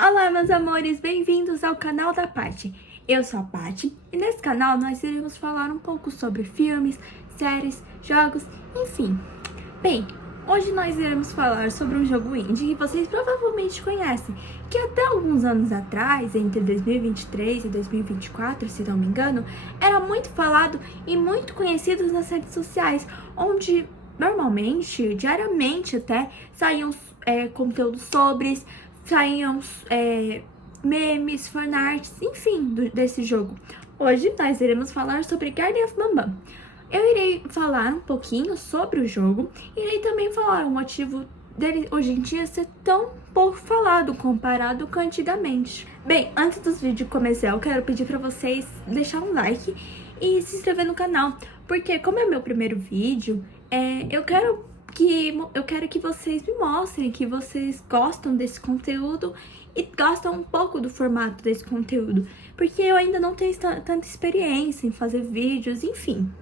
Olá, meus amores, bem-vindos ao canal da Paty. Eu sou a Paty e nesse canal nós iremos falar um pouco sobre filmes, séries, jogos, enfim. Bem, hoje nós iremos falar sobre um jogo indie que vocês provavelmente conhecem, que até alguns anos atrás, entre 2023 e 2024, se não me engano, era muito falado e muito conhecido nas redes sociais, onde normalmente, diariamente até, saíam conteúdos sobre, saíam memes, fanarts, enfim, desse jogo. Hoje nós iremos falar sobre Garden of Banban. Eu irei falar um pouquinho sobre o jogo e irei também falar o motivo dele hoje em dia ser tão pouco falado comparado com antigamente. Bem, antes dos vídeos começar, eu quero pedir para vocês deixar um like e se inscrever no canal, porque como é meu primeiro vídeo, eu quero que vocês me mostrem que vocês gostam desse conteúdo e gostam um pouco do formato desse conteúdo, porque eu ainda não tenho tanta experiência em fazer vídeos, enfim.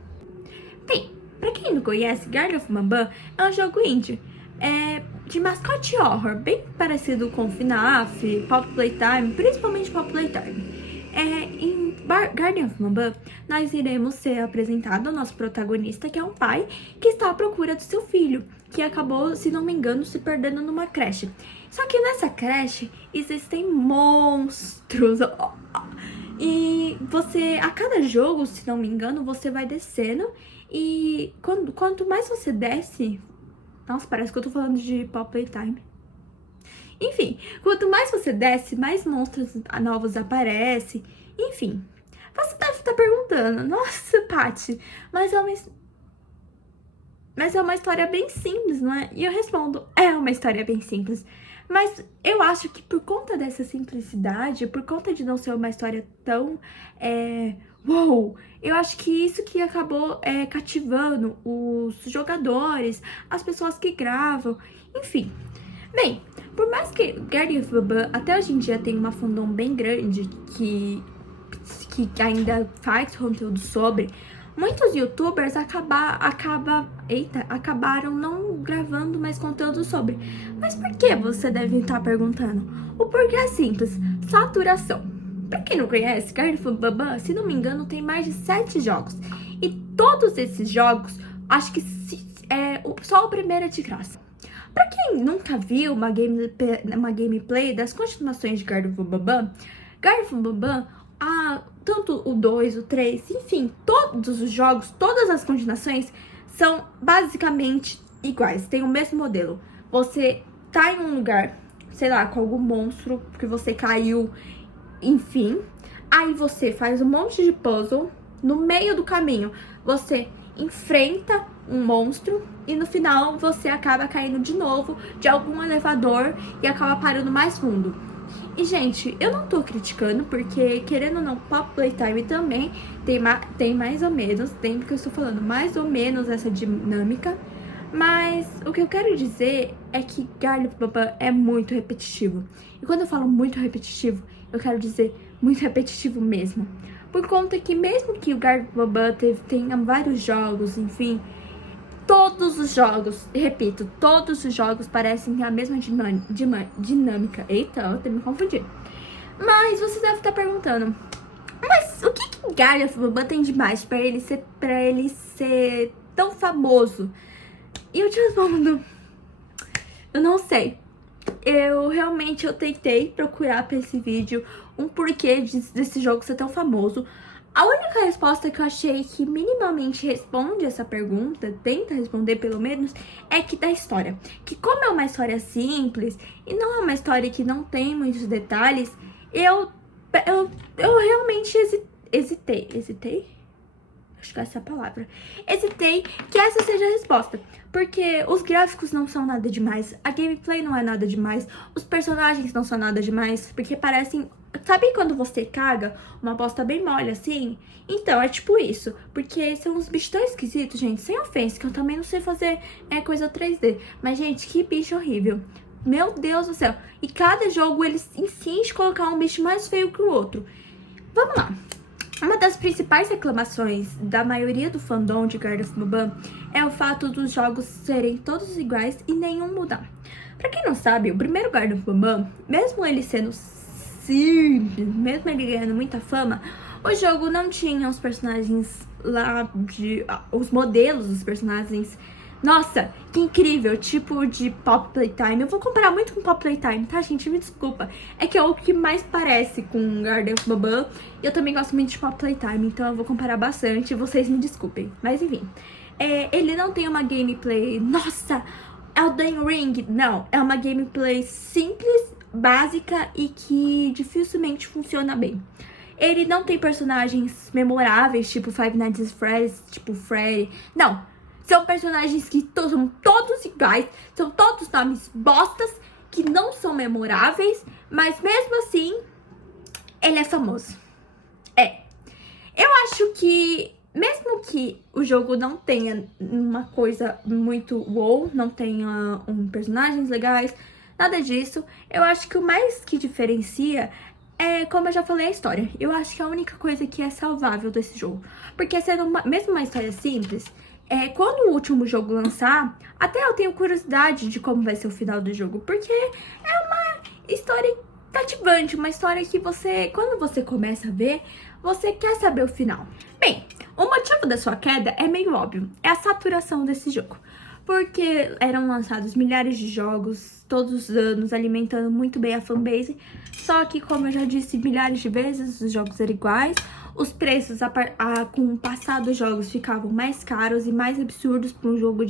Bem, pra quem não conhece, Garden of Banban é um jogo indie de mascote horror, bem parecido com FNAF, Pop Playtime, principalmente Pop Playtime. Em Garden of Banban, nós iremos ser apresentado ao nosso protagonista, que é um pai que está à procura do seu filho, que acabou, se não me engano, se perdendo numa creche. Só que nessa creche existem monstros. E você, a cada jogo, se não me engano, você vai descendo e quanto mais você desce... Nossa, parece que eu tô falando de Pop Playtime. Enfim, quanto mais você desce, mais monstros novos aparecem. Enfim, você deve estar perguntando, nossa, Paty, mas é uma história bem simples, não é? E eu respondo, é uma história bem simples. Mas eu acho que por conta dessa simplicidade, por conta de não ser uma história tão... uou, eu acho que isso que acabou cativando os jogadores, as pessoas que gravam, enfim. Bem, por mais que Garden of Banban até hoje em dia tem uma fandom bem grande que ainda faz conteúdo sobre, muitos youtubers acabaram não gravando mais conteúdo sobre. Mas por que, você deve estar perguntando? O porquê é simples, saturação. Pra quem não conhece, Garden of Banban, se não me engano, tem mais de 7 jogos. E todos esses jogos, acho que só o primeiro é de graça. Pra quem nunca viu uma gameplay das continuações de Garden of Banban, tanto o 2, o 3, enfim, todos os jogos, todas as continuações são basicamente iguais, tem o mesmo modelo. Você tá em um lugar, sei lá, com algum monstro que você caiu, enfim, aí você faz um monte de puzzle, no meio do caminho você enfrenta um monstro e no final você acaba caindo de novo de algum elevador e acaba parando mais fundo. E, gente, eu não tô criticando, porque, querendo ou não, Pop Playtime também tem mais ou menos, tem porque eu estou falando mais ou menos essa dinâmica, mas o que eu quero dizer é que Garden of Banban é muito repetitivo. E quando eu falo muito repetitivo, eu quero dizer muito repetitivo mesmo. Por conta que mesmo que o Garden of Banban tenha vários jogos, enfim, todos os jogos, repito, todos os jogos parecem ter a mesma dinâmica. Eita, eu até me confundi. Mas você deve estar perguntando, mas o que Garden of Banban tem demais pra ele ser tão famoso? E eu te respondo, eu não sei. Eu tentei procurar pra esse vídeo um porquê desse jogo ser tão famoso. A única resposta que eu achei que minimamente responde essa pergunta, tenta responder pelo menos, é que da história. Que como é uma história simples e não é uma história que não tem muitos detalhes, eu realmente hesitei? Acho que essa é a palavra. Hesitei que essa seja a resposta. Porque os gráficos não são nada demais, a gameplay não é nada demais, os personagens não são nada demais, porque parecem... Sabe quando você caga uma bosta bem mole assim? Então, é tipo isso. Porque são uns bichos tão esquisitos, gente. Sem ofensa, que eu também não sei fazer coisa 3D. Mas, gente, que bicho horrível. Meu Deus do céu. E cada jogo, eles insistem em colocar um bicho mais feio que o outro. Vamos lá. Uma das principais reclamações da maioria do fandom de Garden of Banban é o fato dos jogos serem todos iguais e nenhum mudar. Pra quem não sabe, o primeiro Garden of Bambam, mesmo ele sendo simples, mesmo ele ganhando muita fama, o jogo não tinha os personagens lá, os modelos dos personagens. Nossa, que incrível, tipo de Pop Playtime. Eu vou comparar muito com Pop Playtime, tá, gente? Me desculpa. É que é o que mais parece com Garden of Bambam. E eu também gosto muito de Pop Playtime, então eu vou comparar bastante. Vocês me desculpem. Mas enfim, ele não tem uma gameplay... Nossa, Elden Ring. Não, é uma gameplay simples, básica e que dificilmente funciona bem. Ele não tem personagens memoráveis, tipo Five Nights at Freddy's, tipo Freddy. Não. São personagens que são todos iguais, são todos nomes bostas, que não são memoráveis, mas mesmo assim, ele é famoso. Eu acho que, mesmo que o jogo não tenha uma coisa muito wow, não tenha personagens legais, nada disso, eu acho que o mais que diferencia como eu já falei, a história. Eu acho que é a única coisa que é salvável desse jogo. Porque sendo mesmo uma história simples, quando o último jogo lançar, até eu tenho curiosidade de como vai ser o final do jogo. Porque é uma história cativante, uma história que quando você começa a ver, você quer saber o final. Bem, o motivo da sua queda é meio óbvio. É a saturação desse jogo. Porque eram lançados milhares de jogos todos os anos, alimentando muito bem a fanbase. Só que, como eu já disse milhares de vezes, os jogos eram iguais. Os preços, com o passar dos jogos, ficavam mais caros e mais absurdos para um jogo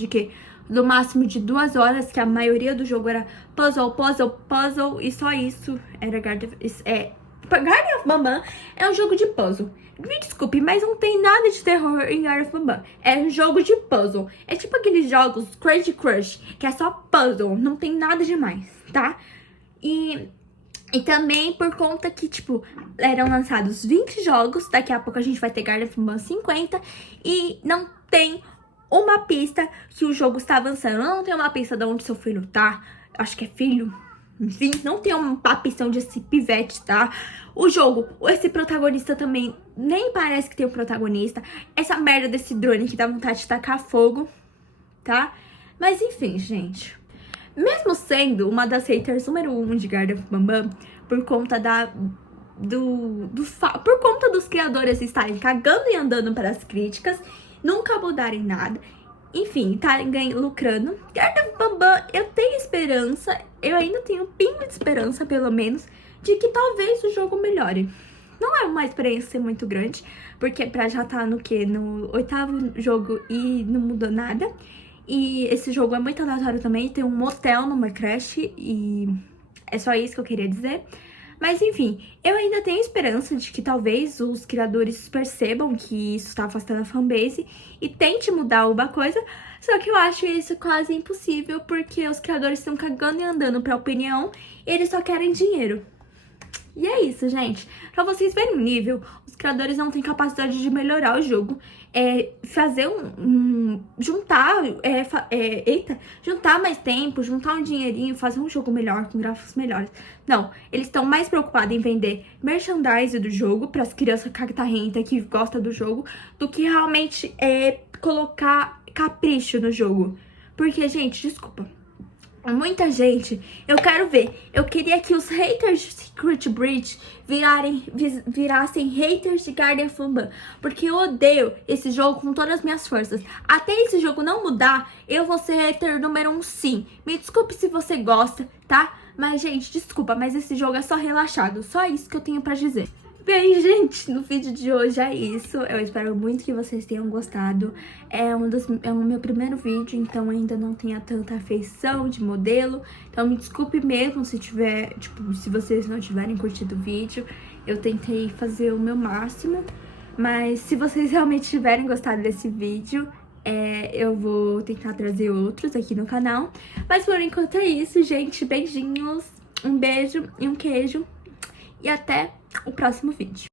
do máximo de 2 horas, que a maioria do jogo era puzzle, puzzle, puzzle, e só isso era Garden of Bambam é um jogo de puzzle. Me desculpe, mas não tem nada de terror em Garden of Bambam. É um jogo de puzzle. É tipo aqueles jogos Crazy Crush, que é só puzzle, não tem nada demais, tá? E também por conta que, tipo, eram lançados 20 jogos, daqui a pouco a gente vai ter Garden of Bambam 50, e não tem uma pista que o jogo está avançando. Não tem uma pista de onde seu filho tá, acho que é filho. Enfim, não tem uma pista onde esse pivete tá. O jogo, esse protagonista também nem parece que tem um protagonista. Essa merda desse drone que dá vontade de tacar fogo, tá? Mas enfim, gente. Mesmo sendo uma das haters número 1 de Garden of Bambam, por conta por conta dos criadores estarem cagando e andando para as críticas, nunca mudarem nada, enfim, estarem lucrando, Garden of Bambam, eu tenho esperança, eu ainda tenho um pingo de esperança, pelo menos, de que talvez o jogo melhore. Não é uma experiência muito grande, porque pra já tá no 8º jogo e não mudou nada. E esse jogo é muito aleatório também, tem um motel no Minecraft e é só isso que eu queria dizer. Mas enfim, eu ainda tenho esperança de que talvez os criadores percebam que isso tá afastando a fanbase e tente mudar alguma coisa, só que eu acho isso quase impossível porque os criadores estão cagando e andando pra opinião e eles só querem dinheiro. E é isso, gente. Pra vocês verem o nível, os criadores não têm capacidade de melhorar o jogo. Fazer juntar mais tempo, juntar um dinheirinho, fazer um jogo melhor, com gráficos melhores. Não, eles estão mais preocupados em vender merchandise do jogo pras crianças catarrenta que gostam do jogo, do que realmente colocar capricho no jogo. Porque, gente, desculpa, muita gente, eu queria que os haters de Secret Breach virassem haters de Garden of Bambam, porque eu odeio esse jogo com todas as minhas forças. Até esse jogo não mudar, eu vou ser hater número 1 sim. Me desculpe se você gosta, tá? Mas, gente, desculpa, mas esse jogo é só relaxado. Só isso que eu tenho pra dizer. Bem, gente, no vídeo de hoje é isso. Eu espero muito que vocês tenham gostado. É o meu primeiro vídeo, então ainda não tenho tanta afeição de modelo. Então me desculpe mesmo se vocês não tiverem curtido o vídeo. Eu tentei fazer o meu máximo. Mas se vocês realmente tiverem gostado desse vídeo, eu vou tentar trazer outros aqui no canal. Mas por enquanto é isso, gente. Beijinhos, um beijo e um queijo. E até o próximo vídeo.